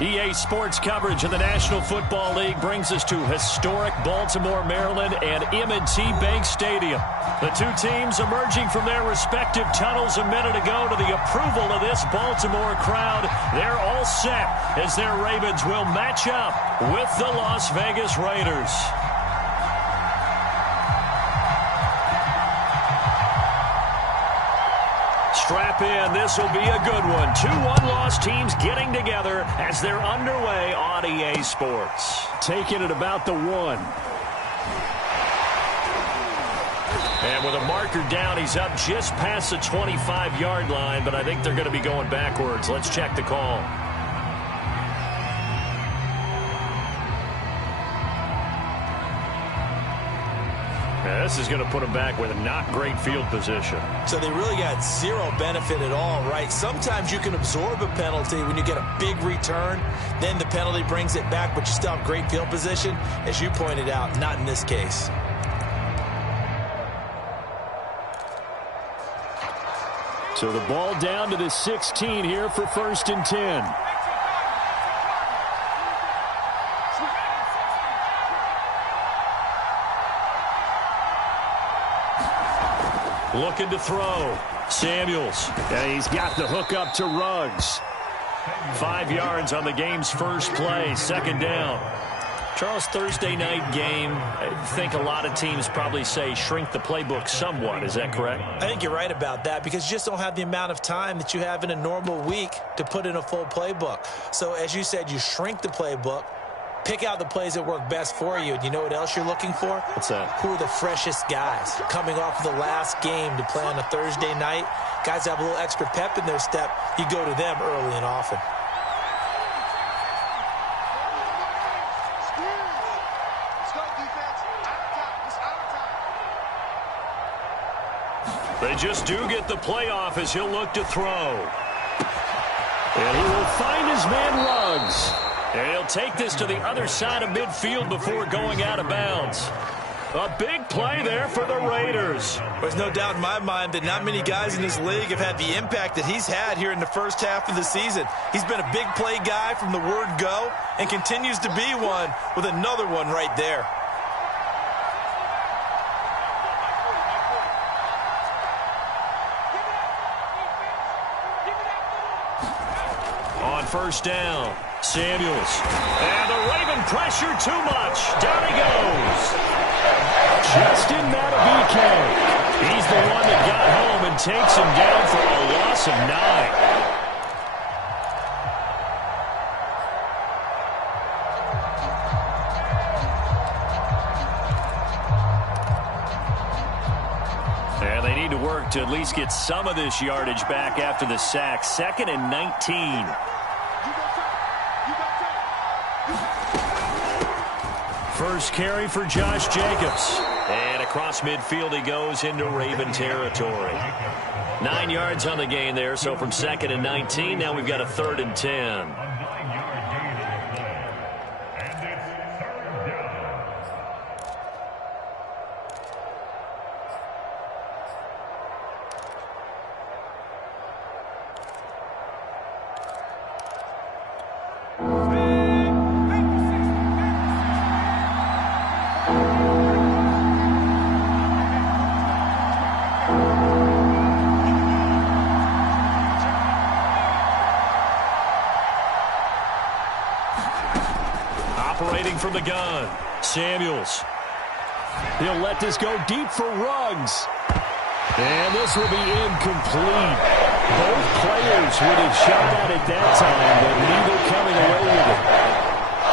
EA Sports coverage of the National Football League brings us to historic Baltimore, Maryland, and M&T Bank Stadium. The two teams emerging from their respective tunnels a minute ago to the approval of this Baltimore crowd. They're all set as their Ravens will match up with the Las Vegas Raiders. Strap in. This will be a good one. Two one-loss teams getting together as they're underway on EA Sports. Taking it about the 1. And with a marker down, he's up just past the 25-yard line, but I think they're going to be going backwards. Let's check the call. This is going to put them back with a not great field position. So they really got zero benefit at all, right? Sometimes you can absorb a penalty when you get a big return. Then the penalty brings it back, but you still have great field position. As you pointed out, not in this case. So the ball down to the 16 here for 1st and 10. Looking to throw. Samuels. And he's got the hook up to Ruggs. 5 yards on the game's first play. 2nd down. Charles, Thursday night game, I think a lot of teams probably say shrink the playbook somewhat. Is that correct? I think you're right about that because you just don't have the amount of time that you have in a normal week to put in a full playbook. So as you said, you shrink the playbook. Pick out the plays that work best for you. And you know what else you're looking for? What's that? Who are the freshest guys coming off of the last game to play on a Thursday night? Guys have a little extra pep in their step. You go to them early and often. They just do get the playoff as he'll look to throw. And he will find his man Ruggs. And he'll take this to the other side of midfield before going out of bounds. A big play there for the Raiders. There's no doubt in my mind that not many guys in this league have had the impact that he's had here in the first half of the season. He's been a big play guy from the word go and continues to be one with another one right there. On 1st down. Samuels. And the Raven pressure too much. Down he goes. Justin Matabike. He's the one that got home and takes him down for a loss of 9. And they need to work to at least get some of this yardage back after the sack. 2nd and 19. First carry for Josh Jacobs. And across midfield he goes into Raven territory. 9 yards on the gain there, so from 2nd and 19, now we've got a 3rd and 10. Operating from the gun, Samuels. He'll let this go deep for Ruggs. And this will be incomplete. Both players with a shot at it that time, but neither coming away with it.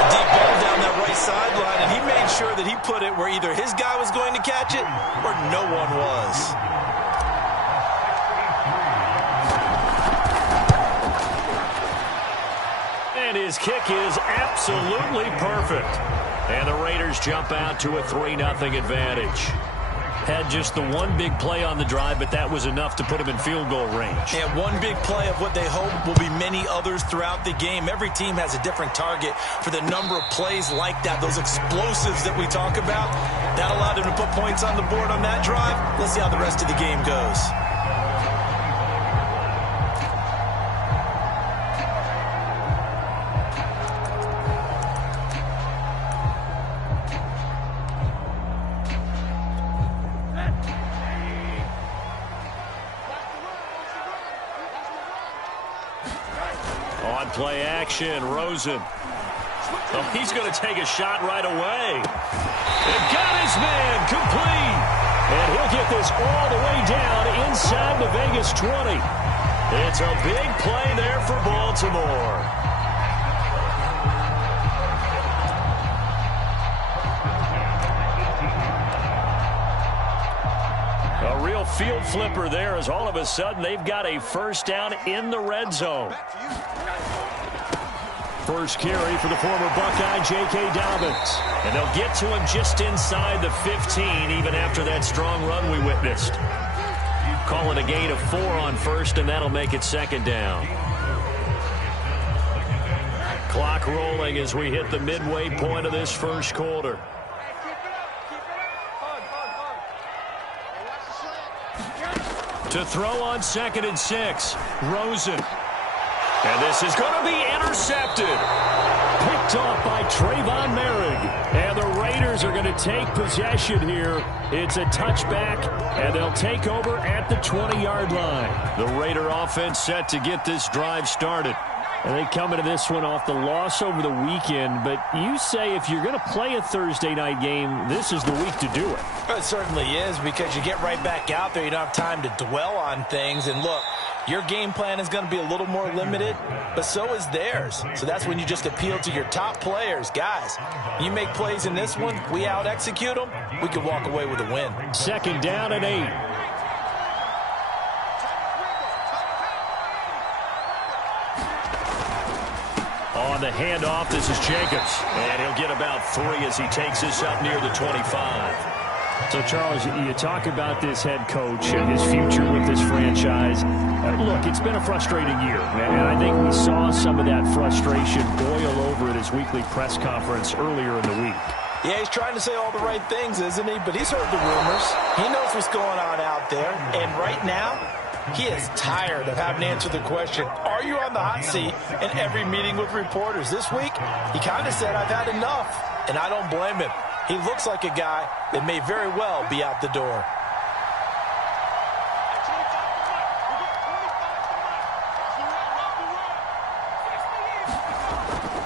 A deep ball down that right sideline, and he made sure that he put it where either his guy was going to catch it or no one was. And his kick is absolutely perfect. And the Raiders jump out to a 3-0 advantage. Had just the one big play on the drive, but that was enough to put him in field goal range. And one big play of what they hope will be many others throughout the game. Every team has a different target for the number of plays like that, those explosives that we talk about. That allowed them to put points on the board on that drive. Let's see how the rest of the game goes. Play action, Rosen. Oh, he's going to take a shot right away. And got his man complete. And he'll get this all the way down inside the Vegas 20. It's a big play there for Baltimore. A real field flipper there as all of a sudden they've got a first down in the red zone. First carry for the former Buckeye, J.K. Dobbins. And they'll get to him just inside the 15, even after that strong run we witnessed. Call it a gain of 4 on first, and that'll make it second down. Clock rolling as we hit the midway point of this first quarter. To throw on 2nd and 6, Rosen. And this is going to be intercepted. Picked off by Trayvon Merrick. And the Raiders are going to take possession here. It's a touchback, and they'll take over at the 20-yard line. The Raider offense set to get this drive started. And they come into this one off the loss over the weekend. But you say if you're going to play a Thursday night game, this is the week to do it. It certainly is, because you get right back out there. You don't have time to dwell on things. And look, your game plan is going to be a little more limited, but so is theirs. So that's when you just appeal to your top players. Guys, you make plays in this one, we out-execute them, we can walk away with a win. 2nd down and 8. On the handoff, this is Jacobs. And he'll get about 3 as he takes this up near the 25. So, Charles, you talk about this head coach and his future with this franchise. Look, it's been a frustrating year, and I think we saw some of that frustration boil over at his weekly press conference earlier in the week. Yeah, he's trying to say all the right things, isn't he? But he's heard the rumors. He knows what's going on out there. And right now, he is tired of having to answer the question, are you on the hot seat, in every meeting with reporters. This week, he kind of said, I've had enough, and I don't blame him. He looks like a guy that may very well be out the door.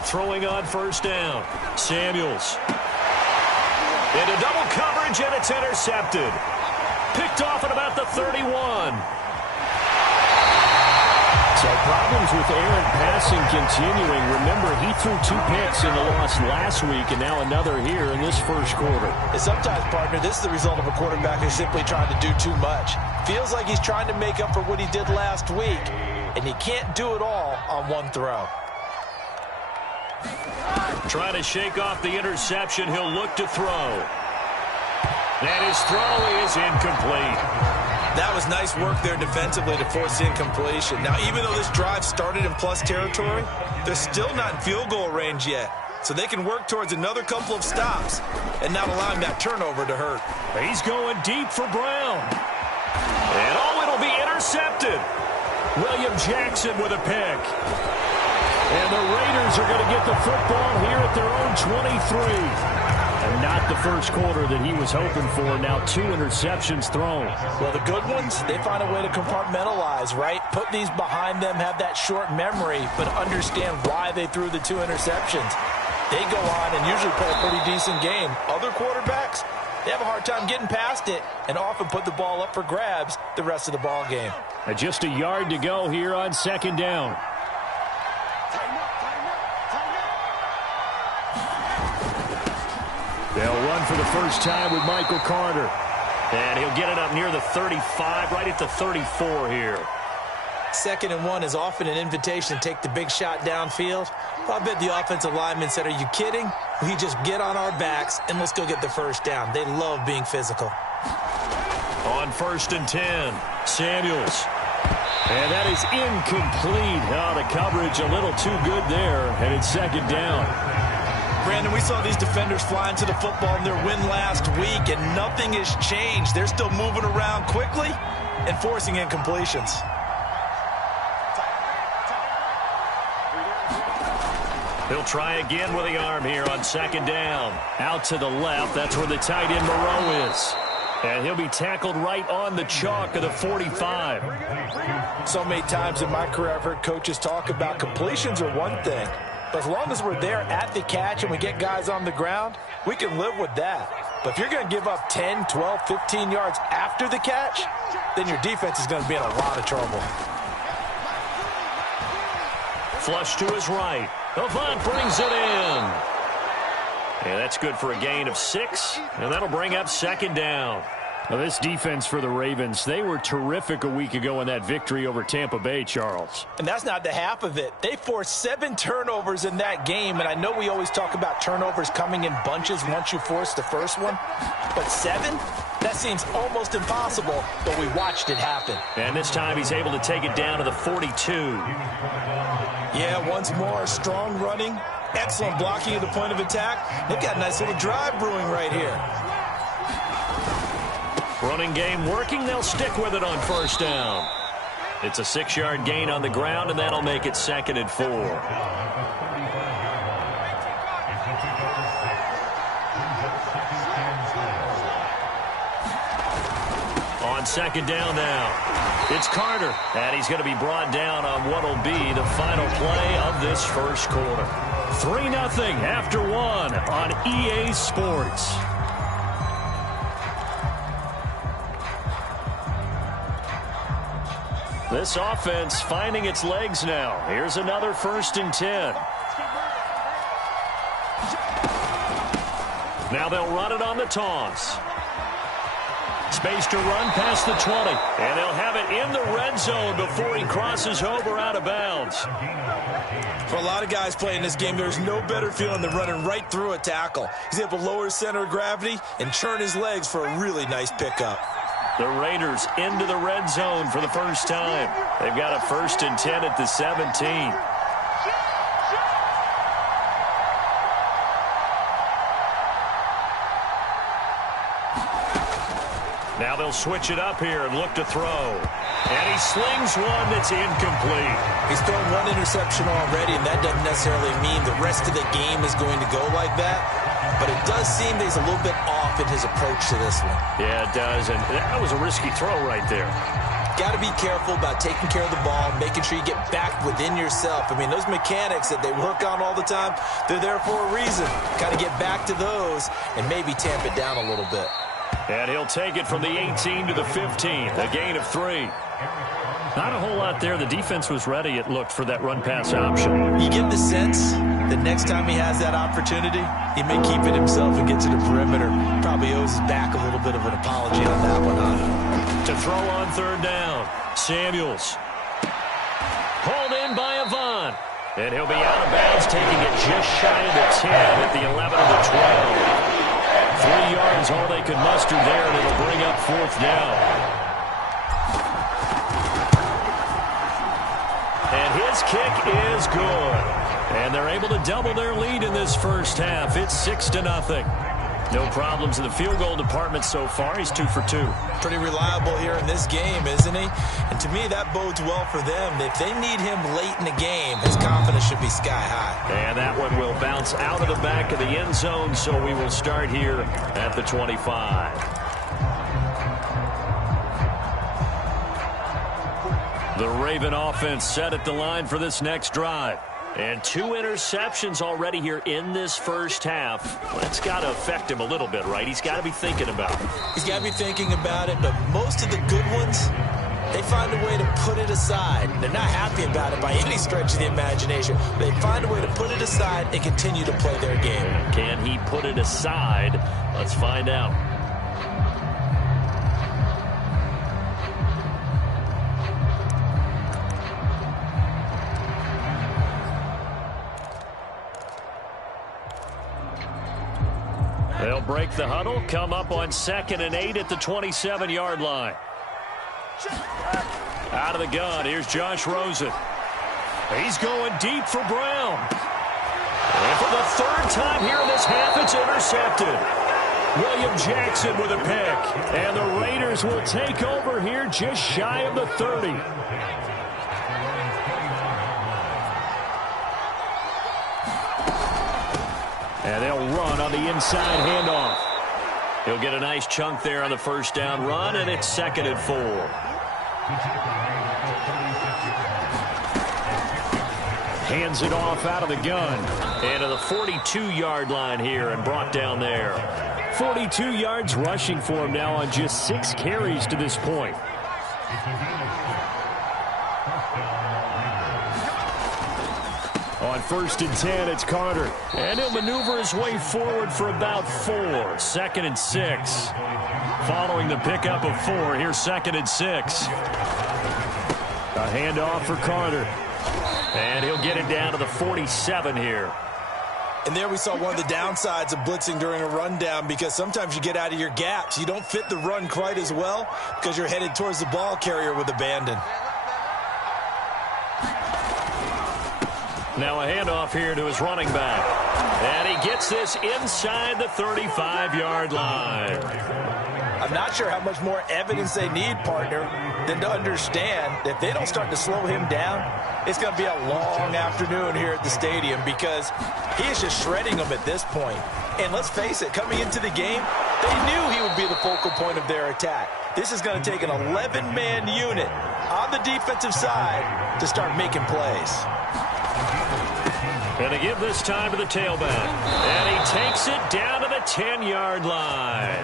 Throwing on first down, Samuels. Into double coverage, and it's intercepted. Picked off at about the 31. So problems with errant passing continuing. Remember, he threw 2 picks in the loss last week, and now another here in this first quarter. And sometimes, partner, this is the result of a quarterback who's simply trying to do too much. Feels like he's trying to make up for what he did last week, and he can't do it all on one throw. Trying to shake off the interception. He'll look to throw. And his throw is incomplete. That was nice work there defensively to force incompletion. Now, even though this drive started in plus territory, they're still not in field goal range yet. So they can work towards another couple of stops and not allowing that turnover to hurt. He's going deep for Brown. And it'll be intercepted. William Jackson with a pick. And the Raiders are going to get the football here at their own 23. And not the first quarter that he was hoping for. Now 2 interceptions thrown. Well, the good ones, they find a way to compartmentalize, right? Put these behind them, have that short memory, but understand why they threw the 2 interceptions. They go on and usually play a pretty decent game. Other quarterbacks, they have a hard time getting past it and often put the ball up for grabs the rest of the ball game. And just a yard to go here on 2nd down. They'll run for the first time with Michael Carter. And he'll get it up near the 35, right at the 34 here. 2nd and 1 is often an invitation to take the big shot downfield. I bet the offensive lineman said, are you kidding? We just get on our backs and let's go get the first down. They love being physical. On 1st and 10, Samuels. And that is incomplete. Oh, the coverage a little too good there. And it's 2nd down. Brandon, we saw these defenders flying to the football in their win last week, and nothing has changed. They're still moving around quickly and forcing incompletions. He'll try again with the arm here on 2nd down. Out to the left. That's where the tight end Moreau is. And he'll be tackled right on the chalk of the 45. So many times in my career I've heard coaches talk about completions are one thing, but as long as we're there at the catch and we get guys on the ground, we can live with that. But if you're going to give up 10, 12, 15 yards after the catch, then your defense is going to be in a lot of trouble. Flush to his right. Avant brings it in. And that's good for a gain of 6, and that'll bring up second down. Now, this defense for the Ravens, they were terrific a week ago in that victory over Tampa Bay, Charles. And that's not the half of it. They forced 7 turnovers in that game, and I know we always talk about turnovers coming in bunches once you force the first one, but 7? That seems almost impossible, but we watched it happen. And this time he's able to take it down to the 42. Yeah, once more, strong running, excellent blocking at the point of attack. They've got a nice little drive brewing right here. Running game working. They'll stick with it on first down. It's a 6-yard gain on the ground, and that'll make it 2nd and 4. On second down now, it's Carter, and he's going to be brought down on what will be the final play of this first quarter. 3-0 after 1 on EA Sports. This offense finding its legs now. Here's another 1st and 10. Now they'll run it on the toss. Space to run past the 20. And they'll have it in the red zone before he crosses over out of bounds. For a lot of guys playing this game, there's no better feeling than running right through a tackle. He's able to lower his center of gravity and churn his legs for a really nice pickup. The Raiders into the red zone for the first time. They've got a 1st and 10 at the 17. Now they'll switch it up here and look to throw. And he slings one that's incomplete. He's thrown one interception already, and that doesn't necessarily mean the rest of the game is going to go like that. But it does seem that he's a little bit off in his approach to this one. Yeah, it does, and that was a risky throw right there. Got to be careful about taking care of the ball, making sure you get back within yourself. I mean, those mechanics that they work on all the time, they're there for a reason. Got to get back to those and maybe tamp it down a little bit. And he'll take it from the 18 to the 15, a gain of 3. Not a whole lot there. The defense was ready, it looked, for that run-pass option. You get the sense that next time he has that opportunity, he may keep it himself and get to the perimeter. Probably owes his back a little bit of an apology on that one, huh? To throw on 3rd down, Samuels. Pulled in by Avant. And he'll be out of bounds, taking it just shy of the 10 at the 11 of the 12. 3 yards, all they could muster there, and it'll bring up 4th down. And his kick is good. And they're able to double their lead in this first half. It's 6-0. No problems in the field goal department so far. He's 2 for 2. Pretty reliable here in this game, isn't he? And to me, that bodes well for them. If they need him late in the game, his confidence should be sky high. And that one will bounce out of the back of the end zone, so we will start here at the 25. The Raven offense set at the line for this next drive. And 2 interceptions already here in this first half. That's got to affect him a little bit, right? He's got to be thinking about it. He's got to be thinking about it, but most of the good ones, they find a way to put it aside. They're not happy about it by any stretch of the imagination. They find a way to put it aside and continue to play their game. Can he put it aside? Let's find out. They'll break the huddle, come up on 2nd and 8 at the 27-yard line. Out of the gun, here's Josh Rosen. He's going deep for Brown. And for the 3rd time here in this half, it's intercepted. William Jackson with a pick. And the Raiders will take over here just shy of the 30. And they'll run on the inside handoff. He'll get a nice chunk there on the first down run, and it's 2nd and 4. Hands it off out of the gun. And to the 42-yard line here and brought down there. 42 yards rushing for him now on just 6 carries to this point. On 1st and 10, it's Carter. And he'll maneuver his way forward for about 4. 2nd and 6. Following the pickup of 4, here's 2nd and 6. A handoff for Carter. And he'll get it down to the 47 here. And there we saw one of the downsides of blitzing during a rundown, because sometimes you get out of your gaps. You don't fit the run quite as well because you're headed towards the ball carrier with abandon. Now a handoff here to his running back. And he gets this inside the 35-yard line. I'm not sure how much more evidence they need, partner, than to understand that if they don't start to slow him down, it's going to be a long afternoon here at the stadium, because he is just shredding them at this point. And let's face it, coming into the game, they knew he would be the focal point of their attack. This is going to take an 11-man unit on the defensive side to start making plays. Going to give this time to the tailback. And he takes it down to the 10-yard line.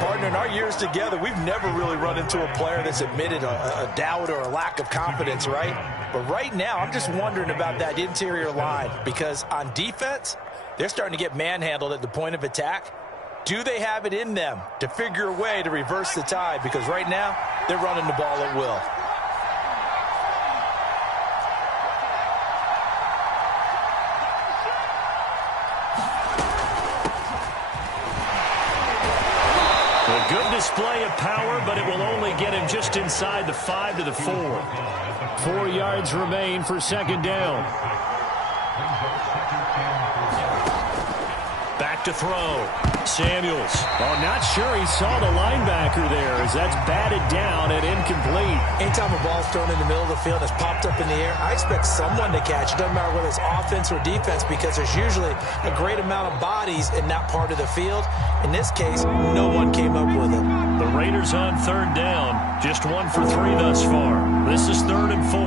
Partner, in our years together, we've never really run into a player that's admitted a doubt or a lack of confidence, right? But right now, I'm just wondering about that interior line, because on defense, they're starting to get manhandled at the point of attack. Do they have it in them to figure a way to reverse the tide? Because right now, they're running the ball at will. Good display of power, but it will only get him just inside the 5 to the 4. 4 yards remain for 2nd down. Back to throw. Samuels. Oh, not sure he saw the linebacker there, as that's batted down and incomplete. Anytime a ball's thrown in the middle of the field that's popped up in the air, I expect someone to catch it. Doesn't matter whether it's offense or defense, because there's usually a great amount of bodies in that part of the field. In this case, no one came up with it. The Raiders on 3rd down. Just 1 for 3 thus far. This is 3rd and 4.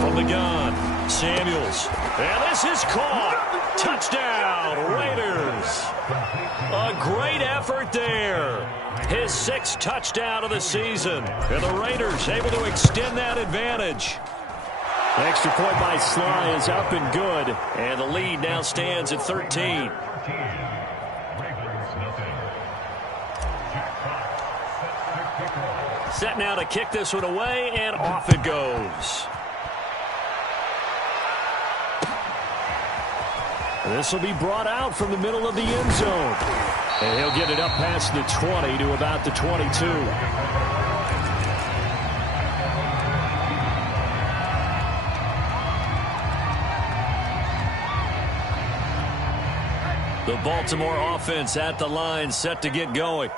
From the gun, Samuels. And this is caught. Touchdown, Raiders. A great effort there. His 6th touchdown of the season. And the Raiders able to extend that advantage. Extra point by Sly is up and good. And the lead now stands at 13. Set now to kick this one away, and off it goes. This will be brought out from the middle of the end zone. And he'll get it up past the 20 to about the 22. The Baltimore offense at the line, set to get going.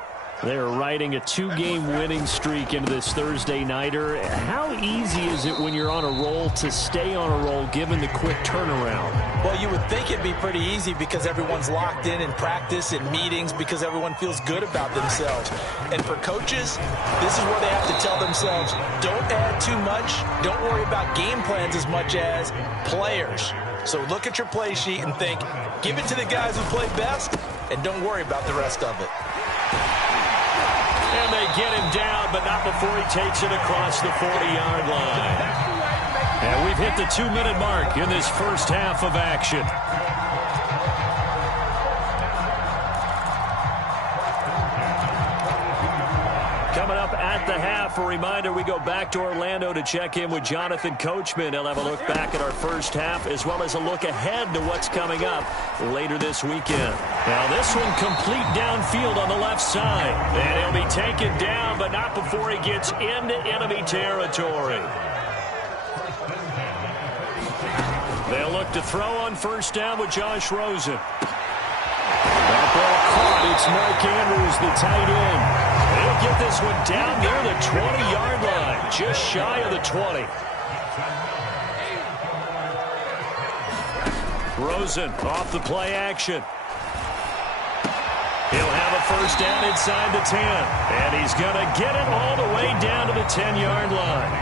They're riding a 2-game winning streak into this Thursday nighter. How easy is it when you're on a roll to stay on a roll given the quick turnaround? Well, you would think it'd be pretty easy because everyone's locked in practice and meetings, because everyone feels good about themselves. And for coaches, this is where they have to tell themselves, don't add too much, don't worry about game plans as much as players. So look at your play sheet and think, give it to the guys who play best, and don't worry about the rest of it. And they get him down, but not before he takes it across the 40-yard line. And we've hit the 2-minute mark in this first half of action. Coming up at the half, a reminder, we go back to Orlando to check in with Jonathan Coachman. He'll have a look back at our first half, as well as a look ahead to what's coming up later this weekend. Now this one complete downfield on the left side. And he'll be taken down, but not before he gets into enemy territory. They'll look to throw on first down with Josh Rosen. That ball caught. It's Mark Andrews, the tight end. He'll get this one down near the 20-yard line, just shy of the 20. Rosen off the play action. He'll have a first down inside the 10. And he's going to get it all the way down to the 10-yard line.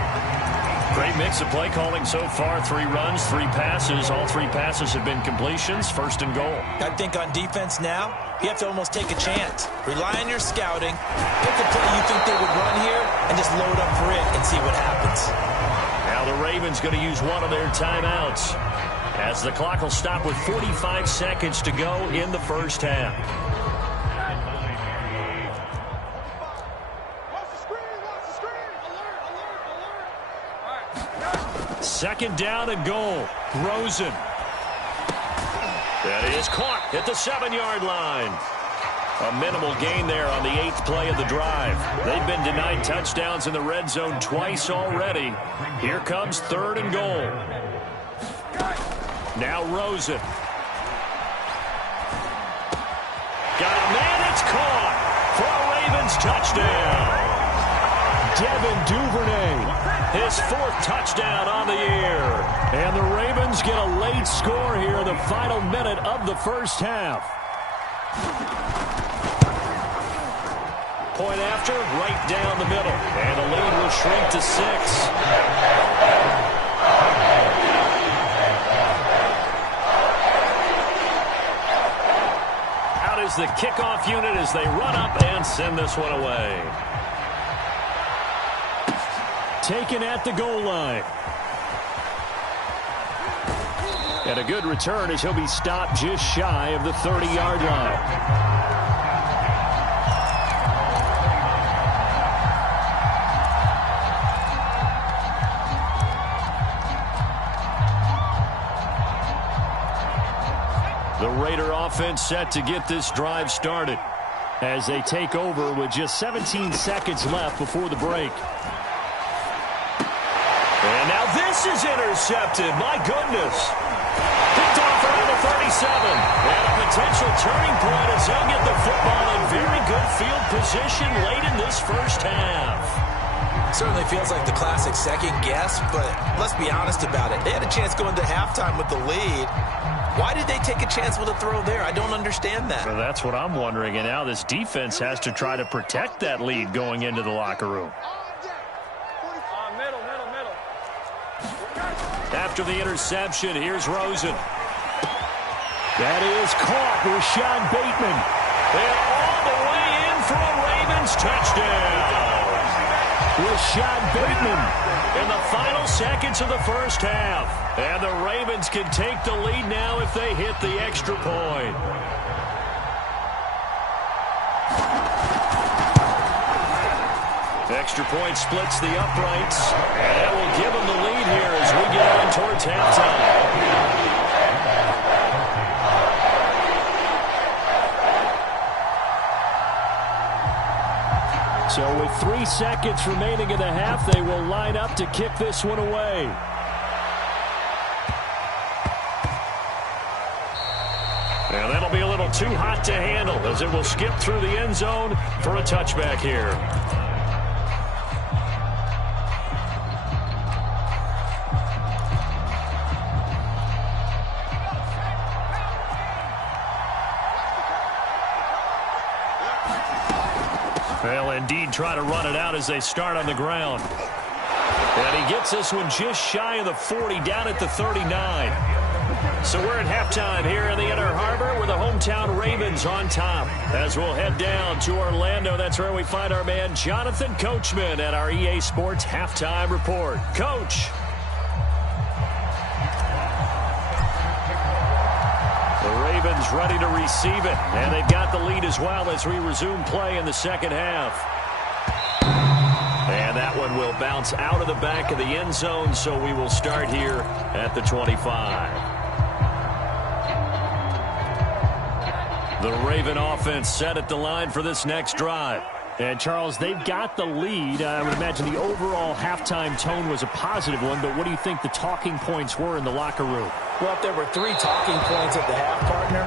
Great mix of play calling so far. 3 runs, 3 passes. All 3 passes have been completions. First and goal. I think on defense now, you have to almost take a chance. Rely on your scouting. Pick a play you think they would run here and just load up for it and see what happens. Now the Ravens going to use one of their timeouts, as the clock will stop with 45 seconds to go in the first half. Second down and goal. Rosen. That is caught at the 7-yard line. A minimal gain there on the 8th play of the drive. They've been denied touchdowns in the red zone twice already. Here comes 3rd and goal. Now Rosen. Got a man, it's caught for a Ravens touchdown. Devin Duvernay, his 4th touchdown on the year. And the Ravens get a late score here in the final minute of the first half. Point after, right down the middle. And the lead will shrink to 6. Out is the kickoff unit as they run up and send this one away. Taken at the goal line. And a good return as he'll be stopped just shy of the 30-yard line. The Raider offense set to get this drive started as they take over with just 17 seconds left before the break. And now this is intercepted. My goodness. Picked off around the 37. And a potential turning point as he'll get the football in very good field position late in this first half. Certainly feels like the classic second guess, but let's be honest about it. They had a chance going to halftime with the lead. Why did they take a chance with a throw there? I don't understand that. Well, that's what I'm wondering. And now this defense has to try to protect that lead going into the locker room. After the interception, here's Rosen. That is caught. Rashad Bateman. And all the way in for a Ravens touchdown. Rashad Bateman in the final seconds of the first half. And the Ravens can take the lead now if they hit the extra point. Extra point splits the uprights, and that will give them the lead here as we get on towards halftime. So with 3 seconds remaining in the half, they will line up to kick this one away. And that'll be a little too hot to handle as it will skip through the end zone for a touchback here. They'll indeed try to run it out as they start on the ground. And he gets this one just shy of the 40, down at the 39. So we're at halftime here in the Inner Harbor with the hometown Ravens on top. As we'll head down to Orlando, that's where we find our man Jonathan Coachman at our EA Sports Halftime Report. Coach. Ravens ready to receive it, and they've got the lead as well as we resume play in the second half. And that one will bounce out of the back of the end zone, so we will start here at the 25. The Raven offense set at the line for this next drive. And, Charles, they've got the lead. I would imagine the overall halftime tone was a positive one, but what do you think the talking points were in the locker room? Well, if there were 3 talking points at the half, partner,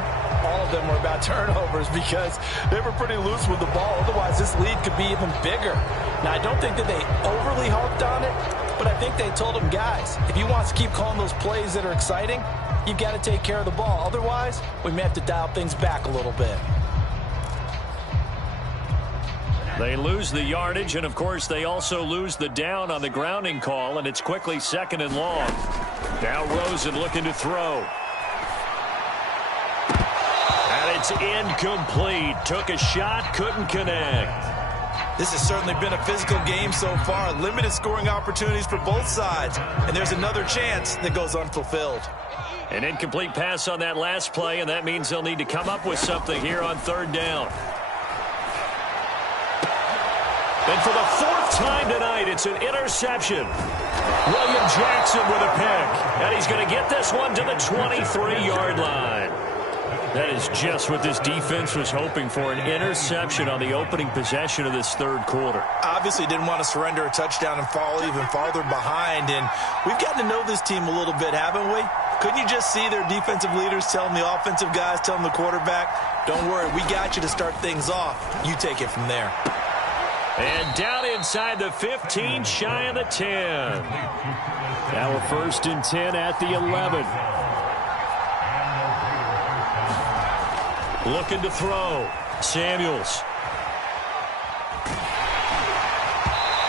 all of them were about turnovers because they were pretty loose with the ball. Otherwise, this lead could be even bigger. Now, I don't think that they overly harped on it, but I think they told them, guys, if you want to keep calling those plays that are exciting, you've got to take care of the ball. Otherwise, we may have to dial things back a little bit. They lose the yardage, and of course they also lose the down on the grounding call, and it's quickly 2nd and long. Now Rosen looking to throw. And it's incomplete. Took a shot, couldn't connect. This has certainly been a physical game so far. Limited scoring opportunities for both sides. And there's another chance that goes unfulfilled. An incomplete pass on that last play, and that means they'll need to come up with something here on 3rd down. And for the 4th time tonight, it's an interception. William Jackson with a pick. And he's going to get this one to the 23-yard line. That is just what this defense was hoping for, an interception on the opening possession of this 3rd quarter. Obviously didn't want to surrender a touchdown and fall even farther behind. And we've gotten to know this team a little bit, haven't we? Couldn't you just see their defensive leaders telling the offensive guys, telling the quarterback, don't worry, we got you to start things off. You take it from there. And down inside the 15, shy of the 10. Now a 1st and 10 at the 11. Looking to throw. Samuels.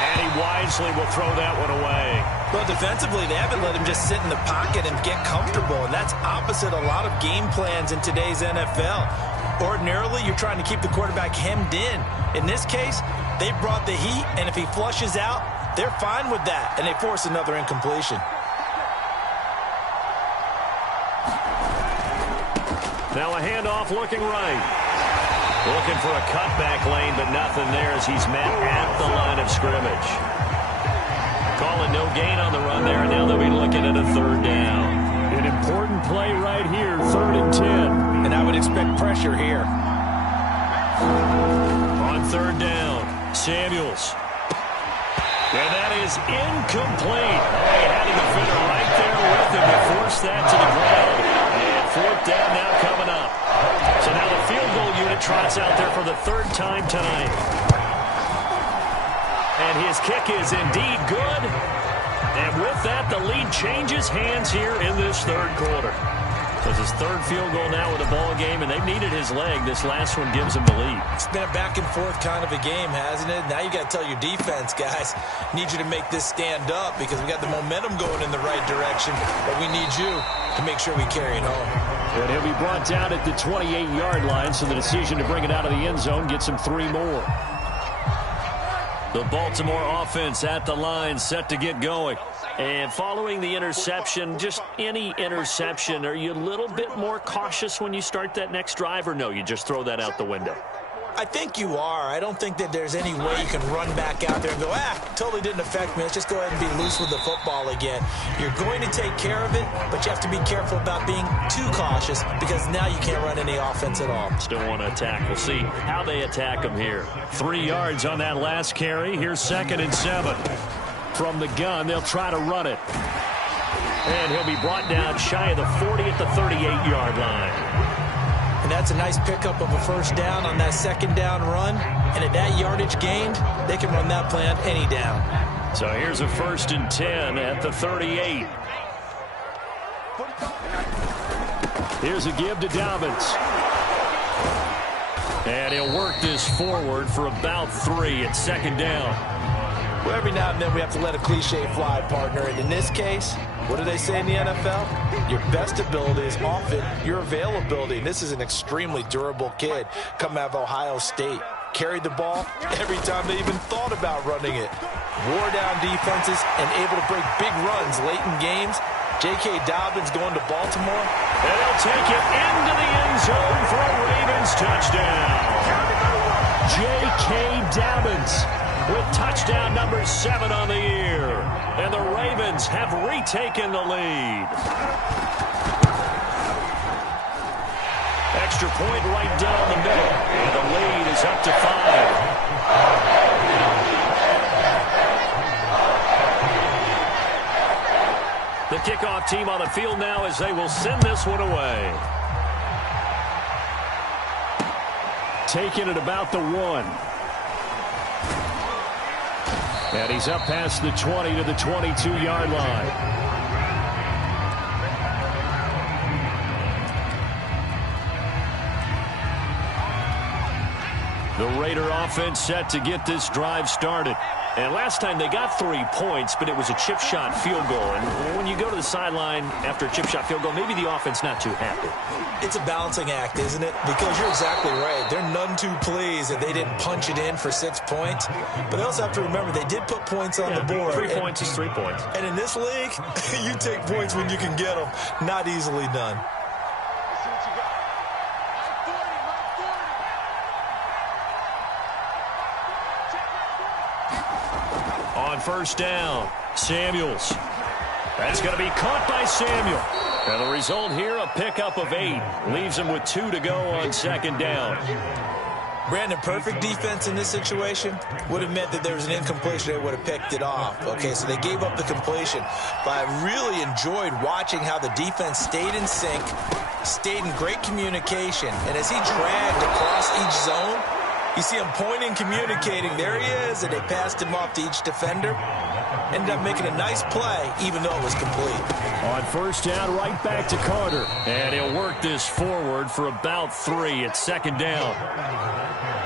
And he wisely will throw that one away. Well, defensively, they haven't let him just sit in the pocket and get comfortable, and that's opposite a lot of game plans in today's NFL. Ordinarily, you're trying to keep the quarterback hemmed in. In this case, they brought the heat, and if he flushes out, they're fine with that, and they force another incompletion. Now a handoff looking right. Looking for a cutback lane, but nothing there as he's met at the line of scrimmage. Calling no gain on the run there, and now they'll be looking at a 3rd down. An important play right here, 3rd and 10. And I would expect pressure here. On 3rd down, Samuels. And that is incomplete. Oh, he had a defender right there with him to force that to the ground. And 4th down now coming up. So now the field goal unit trots out there for the 3rd time tonight. And his kick is indeed good. And with that, the lead changes hands here in this 3rd quarter. So it's his 3rd field goal now with a ball game, and they've needed his leg. This last one gives him the lead. It's been a back-and-forth kind of a game, hasn't it? Now you got to tell your defense, guys, need you to make this stand up because we got the momentum going in the right direction, but we need you to make sure we carry it home. And he'll be brought down at the 28-yard line, so the decision to bring it out of the end zone gets him 3 more. The Baltimore offense at the line, set to get going. And following the interception, just any interception, are you a little bit more cautious when you start that next drive, or no, you just throw that out the window? I think you are. I don't think that there's any way you can run back out there and go, totally didn't affect me. Let's just go ahead and be loose with the football again. You're going to take care of it, but you have to be careful about being too cautious because now you can't run any offense at all. Still want to attack. We'll see how they attack him here. 3 yards on that last carry. Here's 2nd and 7. From the gun, they'll try to run it. And he'll be brought down shy of the 40 at the 38-yard line. And that's a nice pickup of a 1st down on that 2nd down run. And at that yardage gained, they can run that play on any down. So here's a 1st and 10 at the 38. Here's a give to Dobbins. And he'll work this forward for about 3 at 2nd down. Well, every now and then we have to let a cliche fly, partner. And in this case, what do they say in the NFL? Your best ability is often your availability. And this is an extremely durable kid coming out of Ohio State. Carried the ball every time they even thought about running it. Wore down defenses and able to break big runs late in games. J.K. Dobbins going to Baltimore. And he'll take it into the end zone for a Ravens touchdown. J.K. Dobbins with touchdown number 7 on the year. And the Ravens have retaken the lead. Extra point right down the middle. And the lead is up to 5. The kickoff team on the field now as they will send this one away. Taking it about the 1. And he's up past the 20 to the 22-yard line. The Raider offense set to get this drive started. And last time they got 3 points, but it was a chip shot field goal. And when you go to the sideline after a chip shot field goal, maybe the offense not too happy. It's a balancing act, isn't it? Because you're exactly right. They're none too pleased that they didn't punch it in for 6 points. But they also have to remember they did put points on the board. 3 points is 3 points. And in this league, you take points when you can get them. Not easily done. On first down, Samuels. That's going to be caught by Samuel. And the result here, a pickup of 8. Leaves him with 2 to go on second down. Brandon, perfect defense in this situation would have meant that there was an incompletion. They would have picked it off. Okay, so they gave up the completion. But I really enjoyed watching how the defense stayed in sync, stayed in great communication. And as he dragged across each zone, you see him pointing, communicating. There he is, and they passed him off to each defender. Ended up making a nice play, even though it was complete. On first down, right back to Carter. And he'll work this forward for about 3 at second down.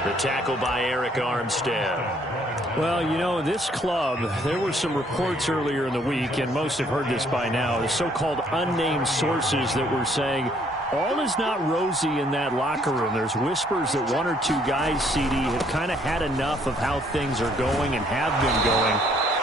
The tackle by Eric Armstead. Well, you know, this club, there were some reports earlier in the week, and most have heard this by now, the so-called unnamed sources that were saying all is not rosy in that locker room. There's whispers that 1 or 2 guys, CD, have kind of had enough of how things are going and have been going.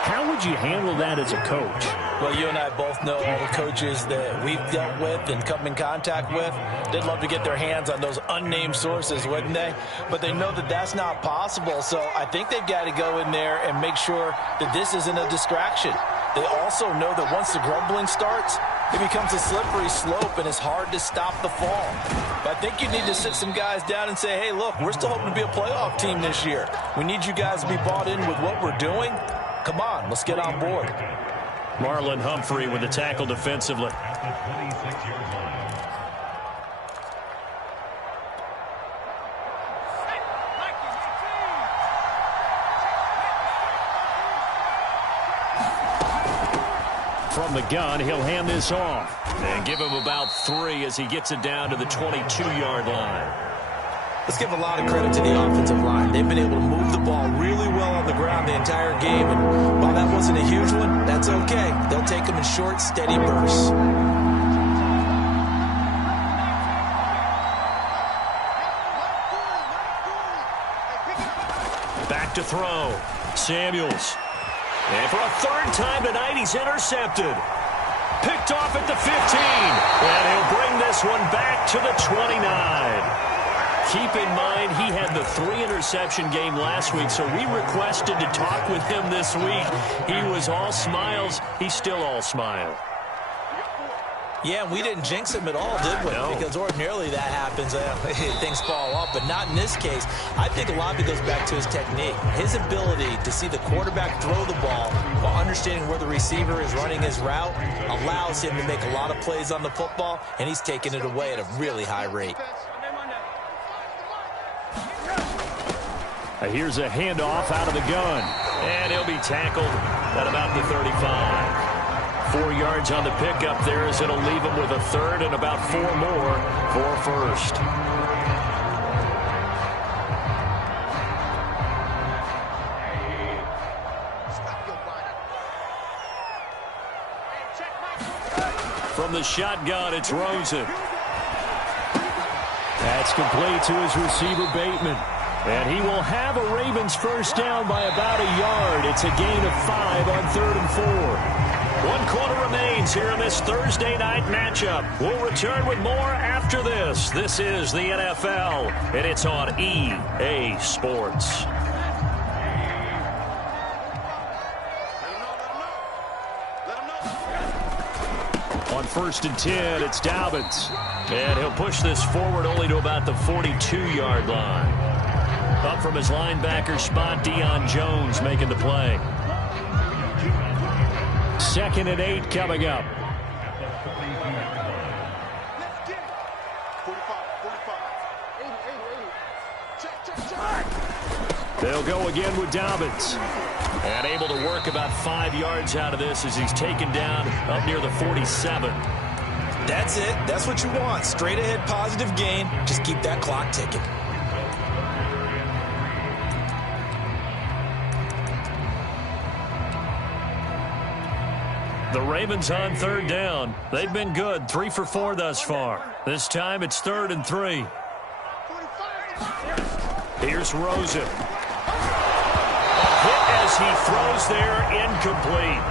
How would you handle that as a coach? Well, you and I both know all the coaches that we've dealt with and come in contact with. They'd love to get their hands on those unnamed sources, wouldn't they? But they know that that's not possible. So I think they've got to go in there and make sure that this isn't a distraction. They also know that once the grumbling starts, it becomes a slippery slope, and it's hard to stop the fall. But I think you need to sit some guys down and say, hey, look, we're still hoping to be a playoff team this year. We need you guys to be bought in with what we're doing. Come on, let's get on board. Marlon Humphrey with the tackle defensively. From the gun, he'll hand this off and give him about 3 as he gets it down to the 22-yard line. Let's give a lot of credit to the offensive line. They've been able to move the ball really well on the ground the entire game. And while that wasn't a huge one, that's okay. They'll take them in short, steady bursts. Back to throw. Samuels. And for a 3rd time tonight, he's intercepted. Picked off at the 15. And he'll bring this one back to the 29. Keep in mind, he had the 3-interception game last week, so we requested to talk with him this week. He was all smiles. He's still all smile. Yeah, we didn't jinx him at all, did we? No. Because ordinarily that happens. Things fall off, but not in this case. I think a lot of it goes back to his technique. His ability to see the quarterback throw the ball while understanding where the receiver is running his route allows him to make a lot of plays on the football, and he's taking it away at a really high rate. Here's a handoff out of the gun. And he'll be tackled at about the 35. 4 yards on the pickup there as it'll leave him with a 3rd and about 4 more for first. From the shotgun, it's Rosen. That's complete to his receiver, Bateman. And he will have a Ravens first down by about a yard. It's a gain of 5 on 3rd and 4. 1 quarter remains here in this Thursday night matchup. We'll return with more after this. This is the NFL, and it's on EA Sports. On 1st and 10, it's Dobbins. And he'll push this forward only to about the 42-yard line. Up from his linebacker spot, Deion Jones making the play. 2nd and 8 coming up. They'll go again with Dobbins. And able to work about 5 yards out of this as he's taken down up near the 47. That's it. That's what you want. Straight ahead positive gain. Just keep that clock ticking. The Ravens on third down. They've been good, 3 for 4 thus far. This time it's 3rd and 3. Here's Rosen. A hit as he throws there, incomplete.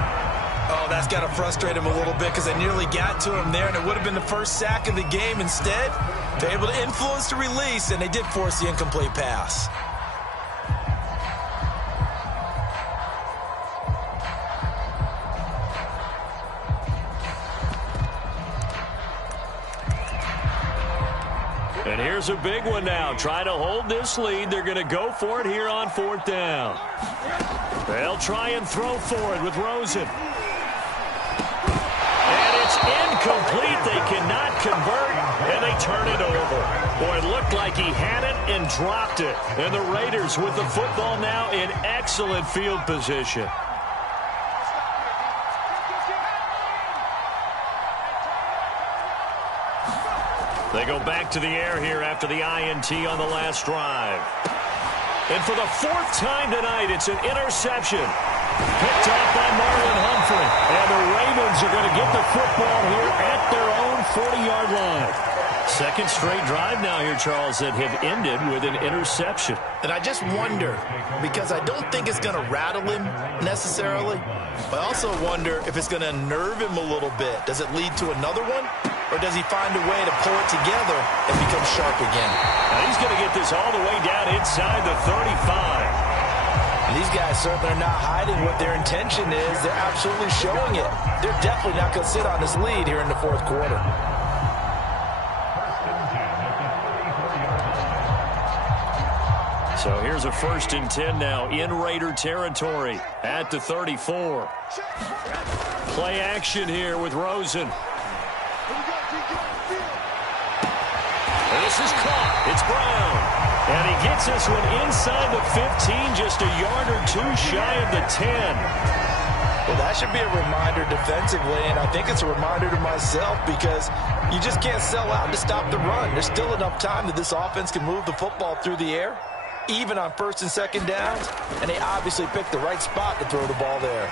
Oh, that's got to frustrate him a little bit because they nearly got to him there, and it would have been the first sack of the game. Instead, they're able to influence the release, and they did force the incomplete pass. And here's a big one now. Trying to hold this lead. They're going to go for it here on 4th down. They'll try and throw for it with Rosen. And it's incomplete. They cannot convert, and they turn it over. Boy, it looked like he had it and dropped it. And the Raiders with the football now in excellent field position. They go back to the air here after the INT on the last drive. And for the 4th time tonight, it's an interception. Picked off by Marlon Humphrey. And the Ravens are going to get the football here at their own 40-yard line. Second straight drive now here, Charles, that have ended with an interception. And I just wonder, because I don't think it's going to rattle him necessarily, but I also wonder if it's going to unnerve him a little bit. Does it lead to another one? Or does he find a way to pull it together and become sharp again? Now he's going to get this all the way down inside the 35. And these guys certainly are not hiding what their intention is. They're absolutely showing it. They're definitely not going to sit on this lead here in the 4th quarter. So here's a 1st and 10 now in Raider territory at the 34. Play action here with Rosen. This is caught. It's Brown. And he gets this one inside the 15, just a yard or 2 shy of the 10. Well, that should be a reminder defensively, and I think it's a reminder to myself because you just can't sell out to stop the run. There's still enough time that this offense can move the football through the air, even on 1st and 2nd downs, and they obviously picked the right spot to throw the ball there.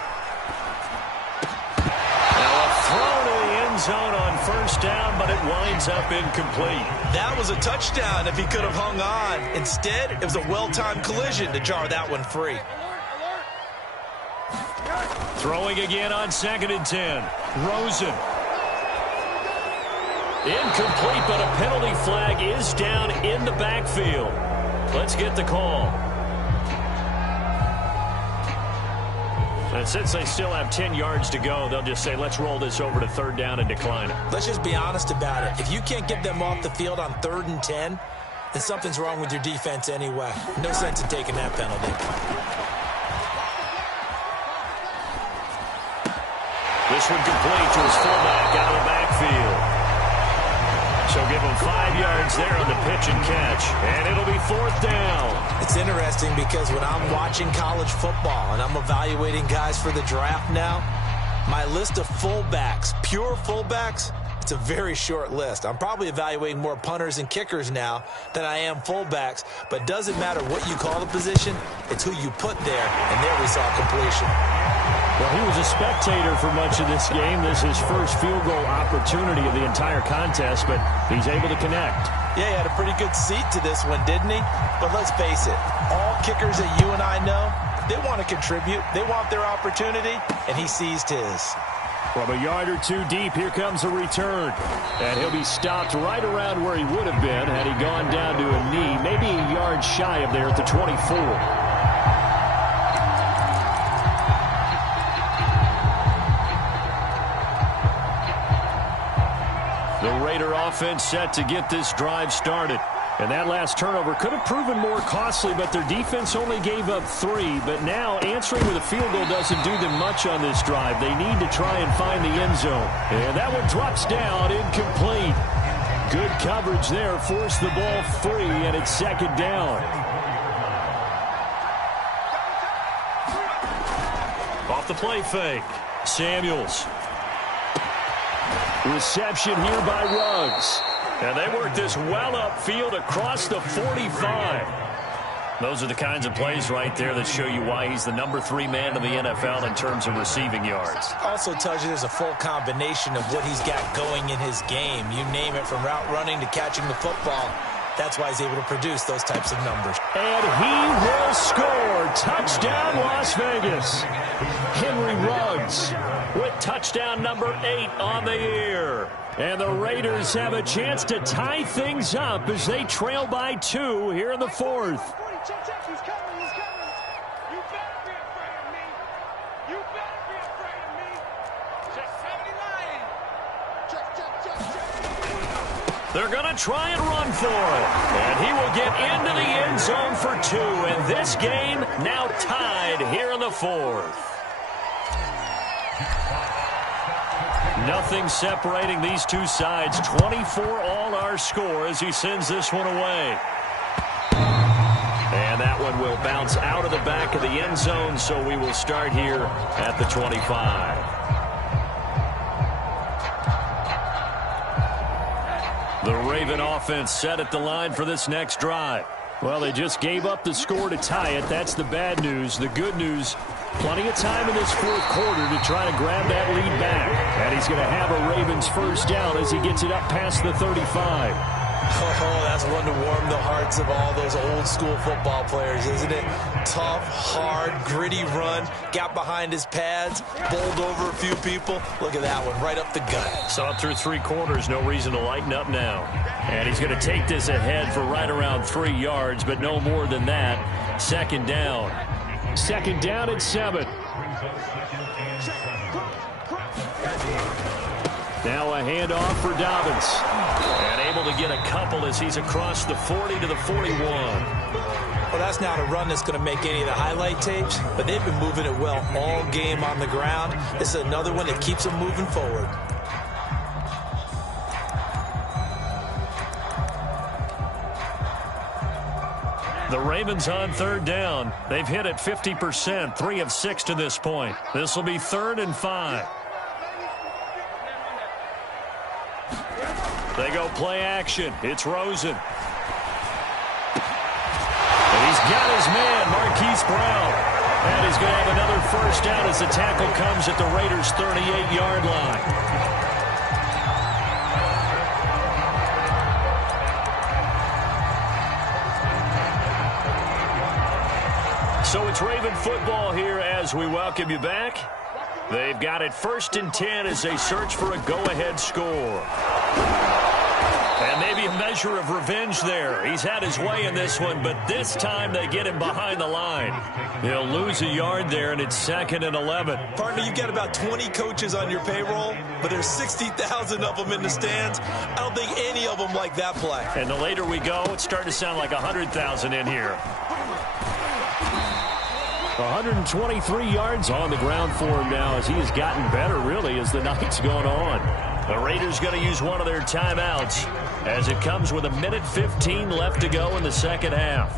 Thrown to the end zone on 1st down, but it winds up incomplete. That was a touchdown if he could have hung on. Instead, it was a well-timed collision to jar that one free. Throwing again on 2nd and 10. Rosen. Incomplete, but a penalty flag is down in the backfield. Let's get the call. And since they still have 10 yards to go, they'll just say, let's roll this over to 3rd down and decline it. Let's just be honest about it. If you can't get them off the field on 3rd and 10, then something's wrong with your defense anyway. No sense in taking that penalty. This one complete to his fullback out of the backfield. So give him 5 yards there on the pitch and catch. And it'll be 4th down. It's interesting because when I'm watching college football and I'm evaluating guys for the draft now, my list of fullbacks, pure fullbacks, it's a very short list. I'm probably evaluating more punters and kickers now than I am fullbacks. But it doesn't matter what you call the position, it's who you put there. And there we saw completion. Well, he was a spectator for much of this game. This is his first field goal opportunity of the entire contest, but he's able to connect. Yeah, he had a pretty good seat to this one, didn't he? But let's face it, all kickers that you and I know, they want to contribute. They want their opportunity, and he seized his. From a yard or 2 deep, here comes a return. And he'll be stopped right around where he would have been had he gone down to a knee, maybe a yard shy of there at the 24. The Raider offense set to get this drive started. And that last turnover could have proven more costly, but their defense only gave up 3. But now answering with a field goal doesn't do them much on this drive. They need to try and find the end zone. And that one drops down, incomplete. Good coverage there, forced the ball free, and it's 2nd down. Off the play fake, Samuels. Reception here by Ruggs. And they work this well upfield across the 45. Those are the kinds of plays right there that show you why he's the #3 man in the NFL in terms of receiving yards. Also tells you there's a full combination of what he's got going in his game. You name it, from route running to catching the football. That's why he's able to produce those types of numbers. And he will score. Touchdown, Las Vegas. Henry Ruggs with touchdown number 8 on the year. And the Raiders have a chance to tie things up as they trail by 2 here in the 4th. They're going to try and run for it. And he will get into the end zone for 2. And this game now tied here in the 4th. Nothing separating these two sides. 24 all our score as he sends this one away. And that one will bounce out of the back of the end zone, so we will start here at the 25. The Raven offense set at the line for this next drive. Well, they just gave up the score to tie it. That's the bad news. The good news, plenty of time in this 4th quarter to try to grab that lead back. And he's going to have a Ravens first down as he gets it up past the 35. Oh, that's one to warm the hearts of all those old school football players, isn't it? Tough, hard, gritty run. Got behind his pads, bowled over a few people. Look at that one, right up the gut. So up through 3 quarters, no reason to lighten up now. And he's going to take this ahead for right around 3 yards, but no more than that. 2nd down. 2nd down at 7. Now a handoff for Dobbins. And able to get a couple as he's across the 40 to the 41. Well, that's not a run that's going to make any of the highlight tapes, but they've been moving it well all game on the ground. This is another one that keeps them moving forward. The Ravens on 3rd down. They've hit it 50%, 3 of 6 to this point. This will be 3rd and 5. They go play action. It's Rosen. And he's got his man, Marquise Brown. And he's going to have another first down as the tackle comes at the Raiders' 38-yard line. So it's Raven football here as we welcome you back. They've got it 1st and 10 as they search for a go-ahead score. And maybe a measure of revenge there. He's had his way in this one, but this time they get him behind the line. He'll lose a yard there, and it's 2nd and 11. Partner, you've got about 20 coaches on your payroll, but there's 60,000 of them in the stands. I don't think any of them like that play. And the later we go, it's starting to sound like 100,000 in here. 123 yards on the ground for him now as he has gotten better, really, as the night's gone on. The Raiders going to use one of their timeouts as it comes with 1:15 left to go in the 2nd half.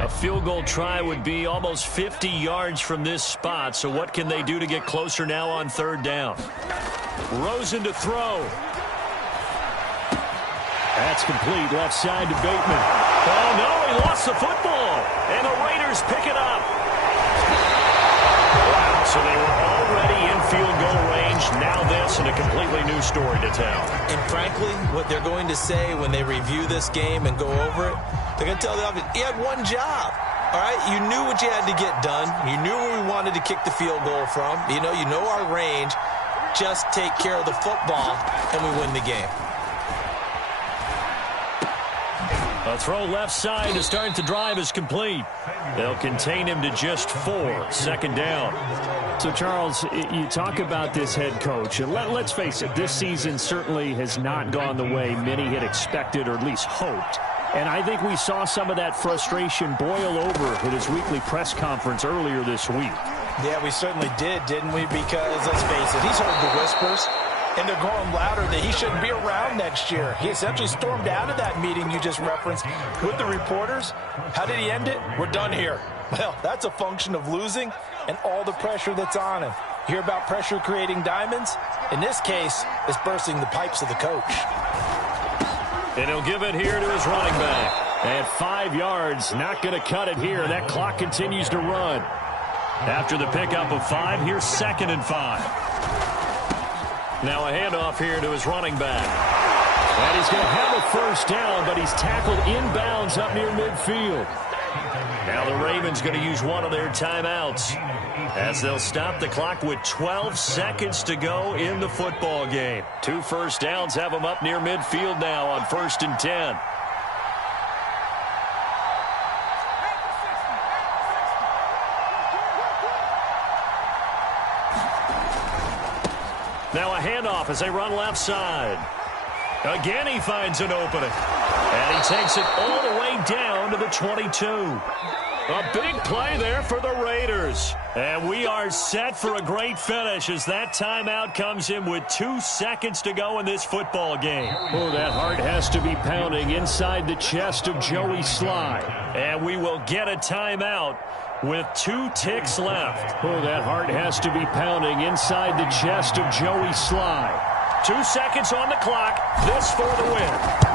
A field goal try would be almost 50 yards from this spot, so what can they do to get closer now on 3rd down? Rosen to throw. That's complete, left side to Bateman. Oh, no, he lost the football. And the Raiders pick it up. Wow, so they were already in field goal range. Now this and a completely new story to tell. And frankly, what they're going to say when they review this game and go over it, they're going to tell the offense, he had one job. All right, you knew what you had to get done. You knew where we wanted to kick the field goal from. You know our range. Just take care of the football, and we win the game. A throw left side to start the drive is complete. They'll contain him to just 4. 2nd down. So, Charles, you talk about this head coach, and let's face it, this season certainly has not gone the way many had expected or at least hoped. And I think we saw some of that frustration boil over at his weekly press conference earlier this week. Yeah, we certainly did, didn't we? Because, let's face it, he's heard the whispers, and they're going louder that he shouldn't be around next year. He essentially stormed out of that meeting you just referenced with the reporters. How did he end it? We're done here. Well, that's a function of losing and all the pressure that's on him. You hear about pressure creating diamonds? In this case, it's bursting the pipes of the coach. And he'll give it here to his running back. At 5 yards, not going to cut it here. That clock continues to run. After the pickup of 5, here's 2nd and 5. Now a handoff here to his running back. And he's going to have a first down, but he's tackled inbounds up near midfield. Now the Ravens going to use one of their timeouts as they'll stop the clock with 12 seconds to go in the football game. 2 first downs have them up near midfield now on 1st and 10. Now a handoff as they run left side. Again, he finds an opening. And he takes it all the way down to the 22. A big play there for the Raiders. And we are set for a great finish as that timeout comes in with 2 seconds to go in this football game. Oh, that heart has to be pounding inside the chest of Joey Sly. And we will get a timeout with 2 ticks left. Oh, that heart has to be pounding inside the chest of Joey Sly. 2 seconds on the clock. This for the win.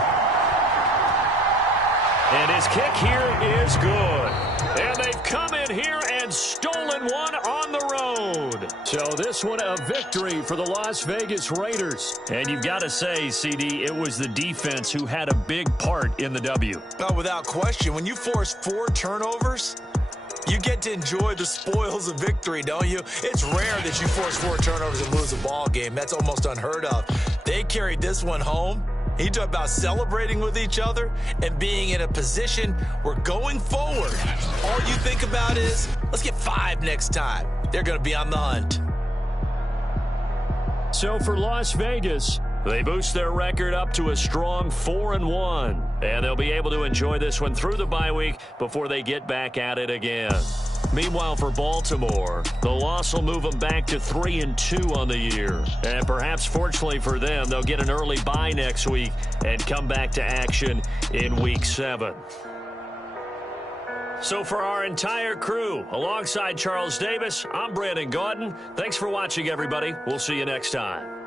And his kick here is good. And they've come in here and stolen one on the road. So this one a victory for the Las Vegas Raiders. And you've got to say, CD, it was the defense who had a big part in the W. Oh, without question. When you force 4 turnovers, you get to enjoy the spoils of victory, don't you? It's rare that you force 4 turnovers and lose a ball game. That's almost unheard of. They carried this one home. He talked about celebrating with each other and being in a position where going forward, all you think about is, let's get 5 next time. They're going to be on the hunt. So for Las Vegas, they boost their record up to a strong 4-1. And they'll be able to enjoy this one through the bye week before they get back at it again. Meanwhile, for Baltimore, the loss will move them back to 3-2 on the year. And perhaps fortunately for them, they'll get an early bye next week and come back to action in Week 7. So for our entire crew, alongside Charles Davis, I'm Brandon Gaudin. Thanks for watching, everybody. We'll see you next time.